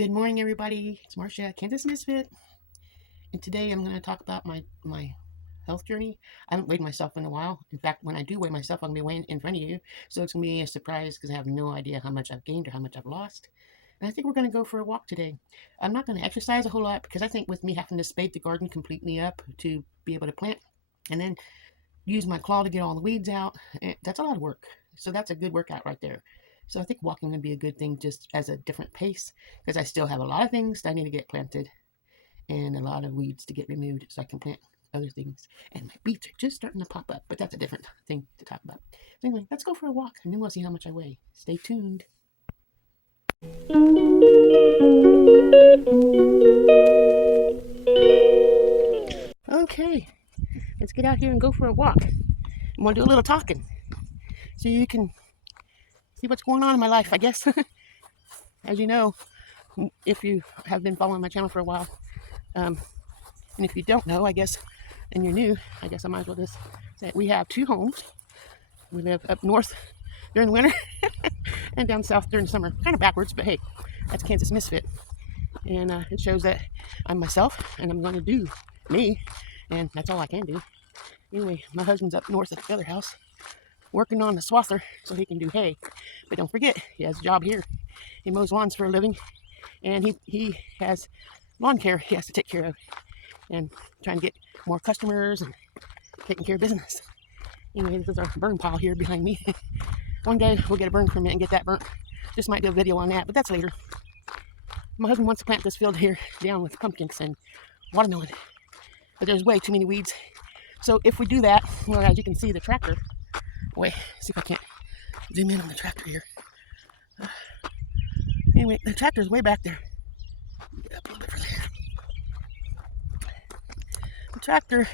Good morning, everybody. It's Marcia, Kansas Misfit, and today I'm going to talk about my health journey. I haven't weighed myself in a while. In fact, when I do weigh myself, I'm going to be weighing in front of you, so it's going to be a surprise because I have no idea how much I've gained or how much I've lost. And I think we're going to go for a walk today. I'm not going to exercise a whole lot because I think with me having to spade the garden completely up to be able to plant, and then use my claw to get all the weeds out, that's a lot of work. So that's a good workout right there. So I think walking would be a good thing just as a different pace because I still have a lot of things that I need to get planted and a lot of weeds to get removed so I can plant other things. And my beets are just starting to pop up, but that's a different thing to talk about. So anyway, let's go for a walk and then we'll see how much I weigh. Stay tuned. Okay, let's get out here and go for a walk. I'm going to do a little talking so you can see what's going on in my life, I guess. As you know, if you have been following my channel for a while, and if you don't know, I guess, and you're new, I guess I might as well just say we have two homes. We live up north during the winter and down south during the summer. Kind of backwards, but hey, that's Kansas Misfit. And it shows that I'm myself and I'm going to do me, and that's all I can do. Anyway, my husband's up north at the other house working on the swather so he can do hay. But don't forget, he has a job here. He mows lawns for a living, and he has lawn care he has to take care of, and trying to get more customers and taking care of business. Anyway, this is our burn pile here behind me. One day we'll get a burn permit and get that burnt. Just might do a video on that, but that's later. My husband wants to plant this field here down with pumpkins and watermelon, but there's way too many weeds. So if we do that, well, as you can see, the tractor, wait, see if I can't zoom in on the tractor here. Anyway, the tractor's way back there. Get up a little bit further here. The tractor,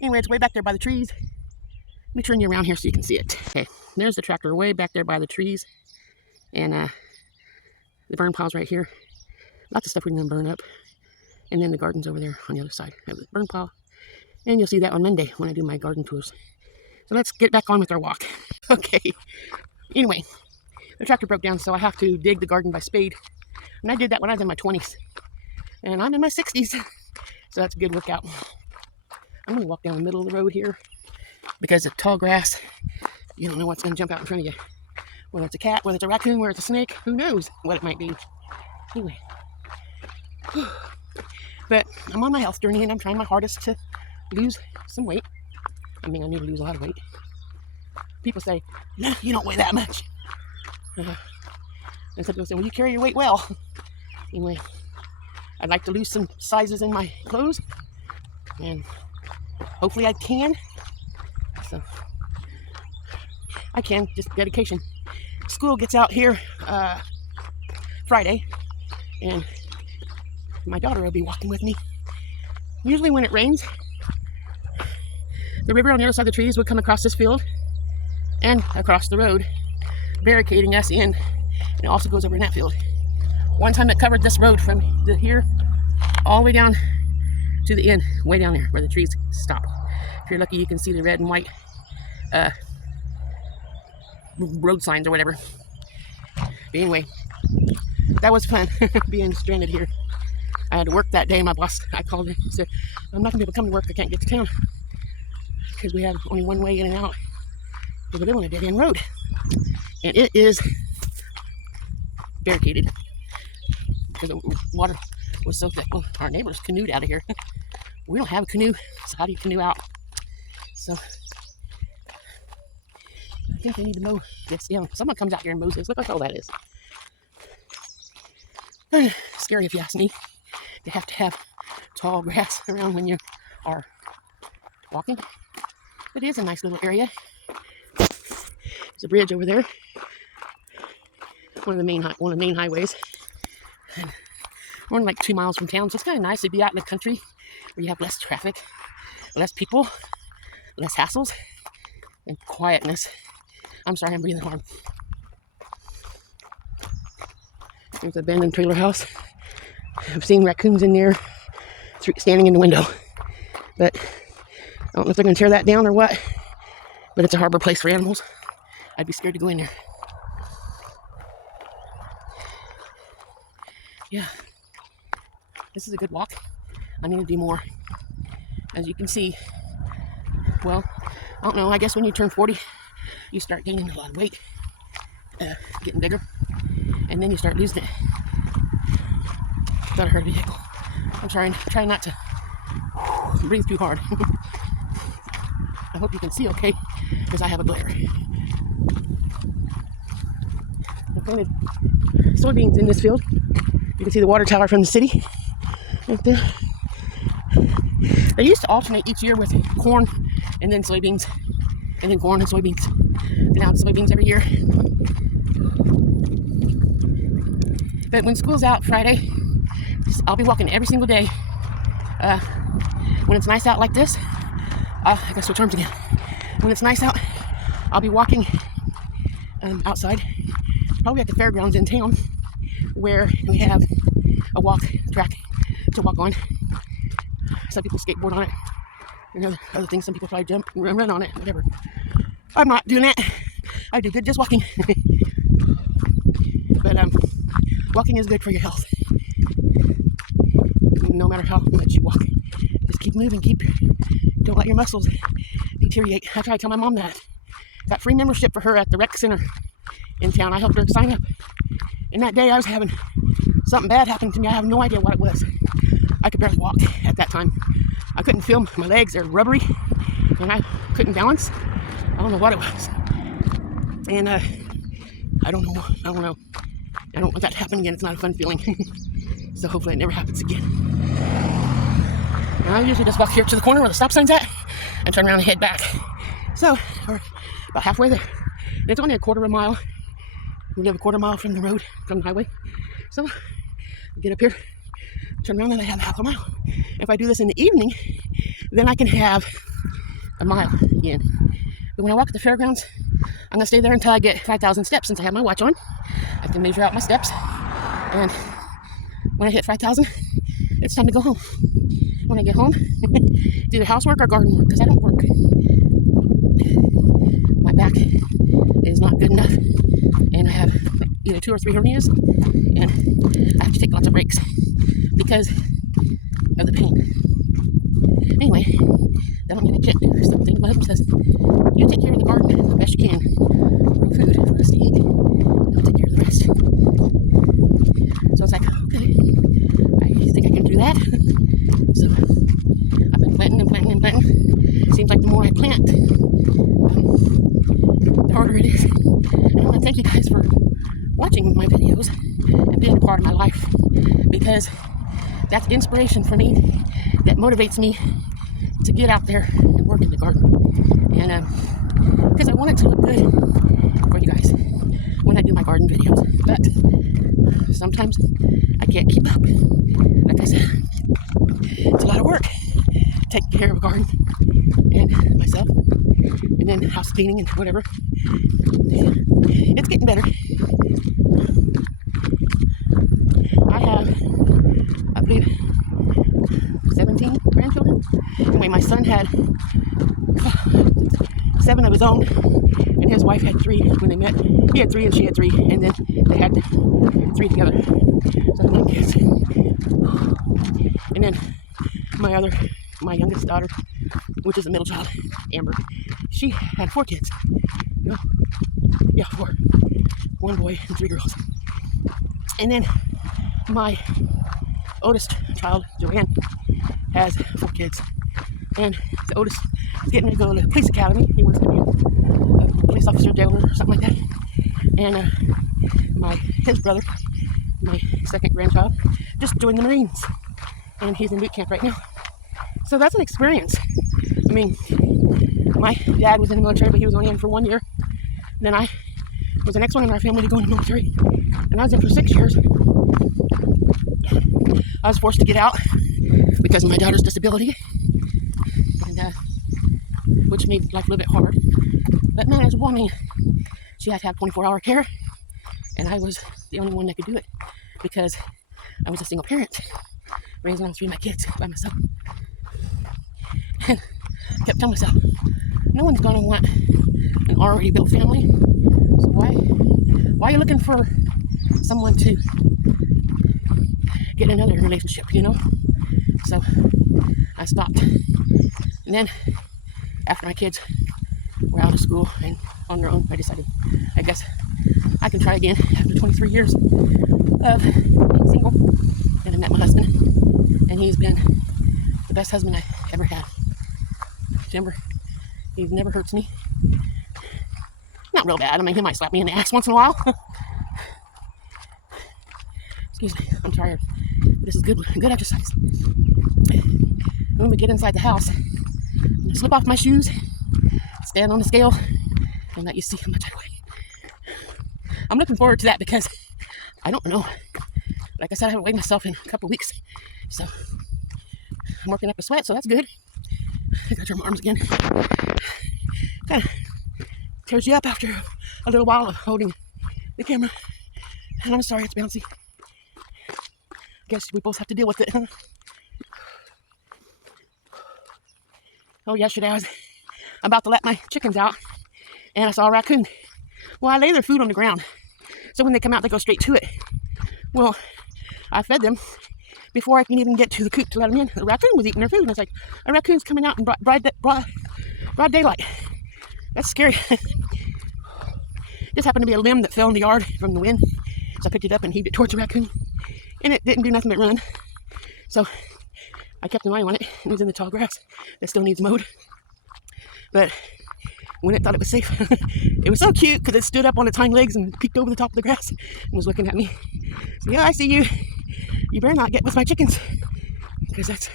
anyway, it's way back there by the trees. Let me turn you around here so you can see it. Okay, there's the tractor way back there by the trees. And the burn pile's right here. Lots of stuff we're going to burn up. And then the garden's over there on the other side of the burn pile. And you'll see that on Monday when I do my garden tours. So let's get back on with our walk. Okay. Anyway, the tractor broke down, so I have to dig the garden by spade. And I did that when I was in my 20s. And I'm in my 60s. So that's a good workout. I'm going to walk down the middle of the road here because it's tall grass. You don't know what's going to jump out in front of you. Whether it's a cat, whether it's a raccoon, whether it's a snake, who knows what it might be. Anyway. But I'm on my health journey and I'm trying my hardest to lose some weight. I mean, I need to lose a lot of weight. People say, no, you don't weigh that much. And some people say, well, you carry your weight well. Anyway, I'd like to lose some sizes in my clothes. And hopefully I can. So, I can, just dedication. School gets out here Friday. And my daughter will be walking with me. Usually when it rains, the river on the other side of the trees would come across this field and across the road, barricading us in, and it also goes over in that field. One time it covered this road from here all the way down to the end, way down there where the trees stop. If you're lucky, you can see the red and white road signs or whatever. But anyway, that was fun, being stranded here. I had to work that day. My boss, I called him and said, I'm not going to be able to come to work. I can't get to town because we have only one way in and out. We live on a dead-end road. And it is barricaded because the water was so thick. Well, our neighbors canoed out of here. We don't have a canoe, so how do you canoe out? So I think they need to mow this. Yeah, someone comes out here and mows this. Look how tall that is. Scary if you ask me. You have to have tall grass around when you are walking. It is a nice little area. There's a bridge over there. One of the main highways. And we're only like 2 miles from town, so it's kind of nice to be out in the country where you have less traffic, less people, less hassles, and quietness. I'm sorry, I'm breathing hard. There's an abandoned trailer house. I've seen raccoons in there standing in the window, but I don't know if they're going to tear that down or what, but it's a harbor place for animals. I'd be scared to go in there. Yeah, this is a good walk. I need to do more. As you can see, well, I don't know, I guess when you turn 40, you start gaining a lot of weight, getting bigger, and then you start losing it. Thought I heard a vehicle. I'm trying not to breathe too hard. I hope you can see okay, because I have a glare. I planted soybeans in this field. You can see the water tower from the city right there. They used to alternate each year with corn and then soybeans, and then corn and soybeans. And now it's soybeans every year. But when school's out Friday, I'll be walking every single day. When it's nice out like this, I gotta switch arms again. When it's nice out, I'll be walking outside, probably at the fairgrounds in town, where we have a walk track to walk on. Some people skateboard on it, and other things. Some people probably jump and run on it, whatever. I'm not doing that. I do good just walking. But walking is good for your health. No matter how much you walk, just keep moving. Don't let your muscles deteriorate. I try to tell my mom that. Got free membership for her at the rec center in town. I helped her sign up. And that day I was having something bad happen to me. I have no idea what it was. I could barely walk at that time. I couldn't feel my legs. They're rubbery, and I couldn't balance. I don't know what it was. And I don't know. I don't want that to happen again. It's not a fun feeling. So hopefully it never happens again. And I usually just walk here to the corner where the stop sign's at and turn around and head back. So we're about halfway there. And it's only a quarter of a mile. We live a quarter mile from the road, from the highway. So I get up here, turn around, and I have half a mile. If I do this in the evening, then I can have a mile again. But when I walk at the fairgrounds, I'm gonna stay there until I get 5,000 steps. Since I have my watch on, I can measure out my steps. And when I hit 5,000, it's time to go home. When I get home, do the housework or garden work, because I don't work. My back is not good enough, and I have either 2 or 3 hernias, and I have to take lots of breaks because of the pain. Anyway, then I'm going to check or something. My husband says, you take care of the garden the best you can. Grow food for us to eat, and I'll take care of the rest. So I was like, okay, I think I can do that. So I've been planting and planting and planting. Seems like the more I plant, the harder it is. And I want to thank you guys for watching my videos and being a part of my life, because that's inspiration for me, that motivates me to get out there and work in the garden. And because I want it to look good for you guys when I do my garden videos. But sometimes I can't keep up. Like I said, it's a lot of work taking care of a garden and myself, and then house cleaning and whatever. It's getting better. I have, I believe, 17 grandchildren. Anyway, my son had 7 of his own, and his wife had 3 when they met. He had 3 and she had 3, and then they had 3 together. So 9 kids. And then my youngest daughter, which is a middle child, Amber, she had 4 kids. No, yeah, 4. 1 boy and 3 girls. And then my oldest child, Joanne, has 4 kids. And the oldest is getting ready to go to the police academy. He wants to be a police officer, jailer, or something like that. And his brother, my second grandchild, just joined the Marines. And he's in boot camp right now. So that's an experience. I mean, my dad was in the military, but he was only in for 1 year. Then I was the next one in our family to go in the military. And I was in for 6 years. I was forced to get out because of my daughter's disability, and which made life a little bit hard. But man, as a woman, she had to have 24-hour care, and I was the only one that could do it because I was a single parent, raising all 3 of my kids by myself. And I kept telling myself, no one's gonna want an already built family, so why are you looking for someone to get another relationship, you know? So I stopped. And then after my kids were out of school and on their own, I decided, I guess I can try again after 23 years of being single. And I met my husband, and he's been the best husband I ever had. Remember, he never hurts me. Not real bad. I mean, he might slap me in the ass once in a while. Excuse me, I'm tired. This is good exercise. When we get inside the house, I'm gonna slip off my shoes, stand on the scale, and let you see how much I weigh. I'm looking forward to that because I don't know. Like I said, I haven't weighed myself in a couple of weeks, so I'm working up a sweat, so that's good. I got your arms again. Kind of tears you up after a little while of holding the camera. And I'm sorry it's bouncy. Guess we both have to deal with it, huh? Oh, yesterday I was about to let my chickens out, and I saw a raccoon. Well, I lay their food on the ground, so when they come out, they go straight to it. Well, I fed them before I can even get to the coop to let them in. The raccoon was eating their food, and I was like, a raccoon's coming out in broad daylight. That's scary. Just happened to be a limb that fell in the yard from the wind, so I picked it up and heaved it towards the raccoon, and it didn't do nothing but run. So I kept an eye on it. It was in the tall grass that still needs mowed. But when it thought it was safe, it was so cute because it stood up on its hind legs and peeked over the top of the grass and was looking at me. So, yeah, I see you. You better not get with my chickens, because that's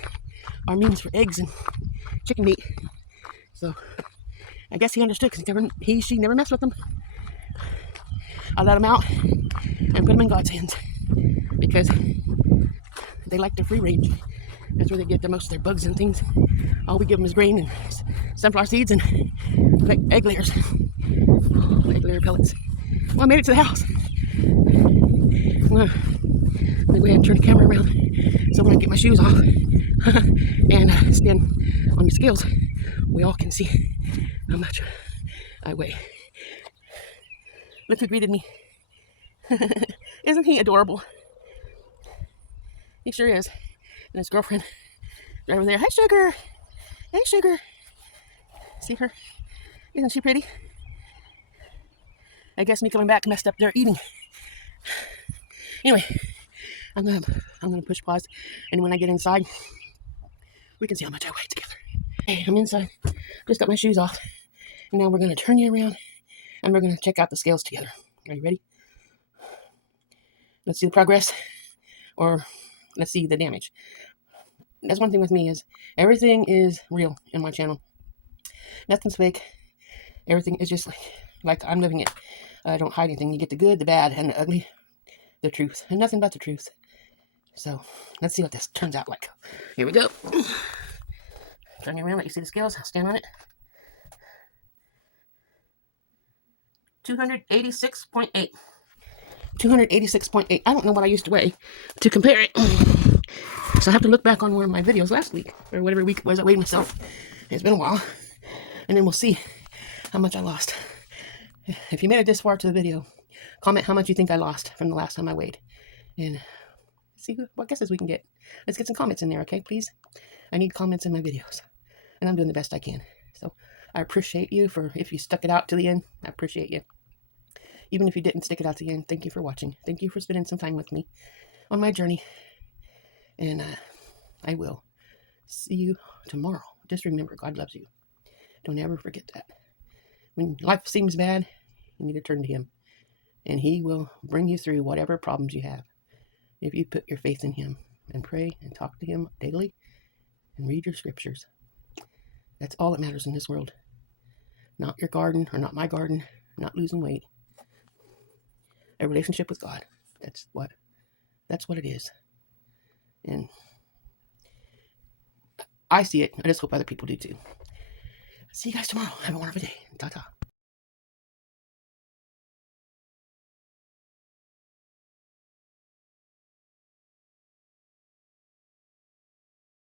our means for eggs and chicken meat. So I guess he understood, because she never messed with them. I let them out and put them in God's hands, because they like their free range. That's where they get the most of their bugs and things. All we give them is grain and sunflower seeds and egg layers. Egg layer pellets. Well, I made it to the house. I'm gonna go ahead and turn the camera around so when I get my shoes off and stand on the scales, we all can see how much I weigh. Look who greeted me. Isn't he adorable? He sure is. And his girlfriend right over there. Hi, Sugar. Hey, Sugar. See her? Isn't she pretty? I guess me coming back messed up their eating. Anyway, I'm gonna push pause, and when I get inside, we can see how much I weigh together. Okay, I'm inside. Just got my shoes off, and now we're gonna turn you around, and we're gonna check out the scales together. Are you ready? Let's see the progress, or let's see the damage. That's one thing with me, is everything is real in my channel. Nothing's fake. Everything is just like I'm living it. I don't hide anything. You get the good, the bad, and the ugly, the truth, and nothing but the truth. So let's see what this turns out like. Here we go. Turn you around, let you see the scales. Stand on it. 286.8. 286.8. I don't know what I used to weigh to compare it. So I have to look back on one of my videos last week, or whatever week it was I weighed myself. It's been a while. And then we'll see how much I lost. If you made it this far to the video, comment how much you think I lost from the last time I weighed. And see what guesses we can get. Let's get some comments in there, okay, please? I need comments in my videos. And I'm doing the best I can. So I appreciate you if you stuck it out to the end. I appreciate you. Even if you didn't stick it out to the end, thank you for watching. Thank you for spending some time with me on my journey. And I will see you tomorrow. Just remember, God loves you. Don't ever forget that. When life seems bad, you need to turn to Him. And He will bring you through whatever problems you have. If you put your faith in Him and pray and talk to Him daily and read your scriptures. That's all that matters in this world. Not your garden, or not my garden, not losing weight. A relationship with God. That's what it is. And I see it. I just hope other people do too. See you guys tomorrow. Have a wonderful day. Ta-ta.